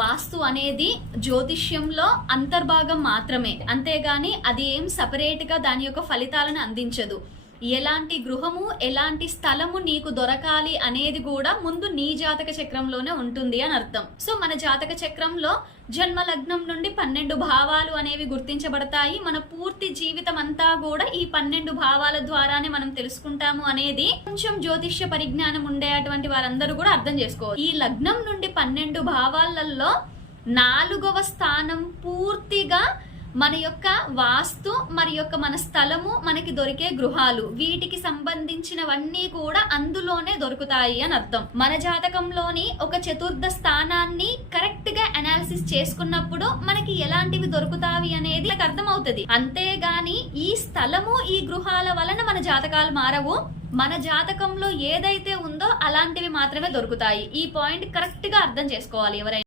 వాస్తు అనేది జ్యోతిష్యంలో అంతర్భాగం మాత్రమే, అంతేగాని అది ఏం సపరేట్ గా దాని యొక్క ఫలితాలను అందించదు. ఎలాంటి గృహము ఎలాంటి స్థలము నీకు దొరకాలి అనేది కూడా ముందు నీ జాతక చక్రంలోనే ఉంటుంది అని అర్థం. సో మన జాతక చక్రంలో జన్మ లగ్నం నుండి 12 భావాలు అనేవి గుర్తించబడతాయి. మన పూర్తి జీవితం అంతా కూడా ఈ 12 భావాల ద్వారానే మనం తెలుసుకుంటాము అనేది కొంచెం జ్యోతిష్య పరిజ్ఞానం ఉండేటువంటి వారందరూ కూడా అర్థం చేసుకోవాలి. ఈ లగ్నం నుండి 12 భావాలలో 4వ స్థానం పూర్తిగా మన యొక్క వాస్తు, మన స్థలము, మనకి దొరికే గృహాలు, వీటికి సంబంధించినవన్నీ కూడా అందులోనే దొరుకుతాయి అని అర్థం. మన జాతకంలోని ఒక చతుర్థ స్థానాన్ని కరెక్ట్ గా అనాలిసిస్ చేసుకున్నప్పుడు మనకి ఎలాంటివి దొరుకుతాయి అనేది మనకు అర్థం అవుతుంది. అంతేగాని ఈ స్థలము ఈ గృహాల వలన మన జాతకాలు మారవు. మన జాతకంలో ఏదైతే ఉందో అలాంటివి మాత్రమే దొరుకుతాయి. ఈ పాయింట్ కరెక్ట్ గా అర్థం చేసుకోవాలి ఎవరైనా.